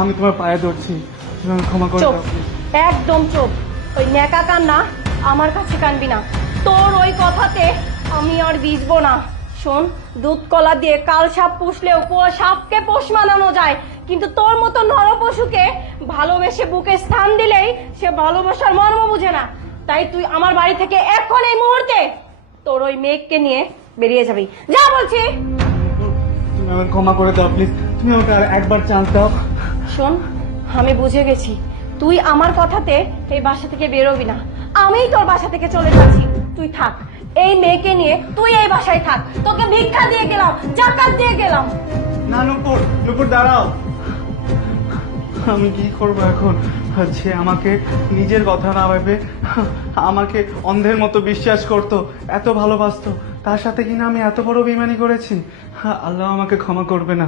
আমি তোমার পায়ে ধরছি, তুমি আমাকে ক্ষমা করে চুপ, দাও please। একদম চুপ। ওই ন্যাকা কান্না আমার কাছে কানবি না। তোর ওই কথাতে আমি আর ভিজবো না। শোন, দুধ কলা দিয়ে কাল সাপ পুষলেও সাপকে পোষ মানানো যায়, কিন্তু তোর মতো নরপশুকে ভালোবেসে বুকে স্থান দিলেই সে ভালোবাসার মর্ম বুঝে না। তাই তুই আমার বাড়ি থেকে এখন এই মুহূর্তে তোর ওই মেঘকে নিয়ে বেরিয়ে যাবি। যা বলছি। তুমি আমাকে ক্ষমা করে দাও প্লিজ, তুমি আমাকে আর একবার চান্স দাও। শোন, আমি বুঝে গেছি তুই আমার কথাতে এই বাসা থেকে বেরোবি না। আমিই তোর বাসা থেকে চলে যাচ্ছি, তুই থাক। এই মেয়েকে নিয়ে তুই এই বাসায় থাক। তোকে ভিক্ষা দিয়ে গেলাম, জাকাত দিয়ে গেলাম। না নূপুর, নূপুর দাঁড়াও। আমি কি করবো এখন? সে আমাকে নিজের কথা না ভেবে আমাকে অন্ধের মতো বিশ্বাস করতো, এত ভালোবাসতো, তার সাথে কিনা আমি এত বড় বেইমানি করেছি। আল্লাহ আমাকে ক্ষমা করবে না।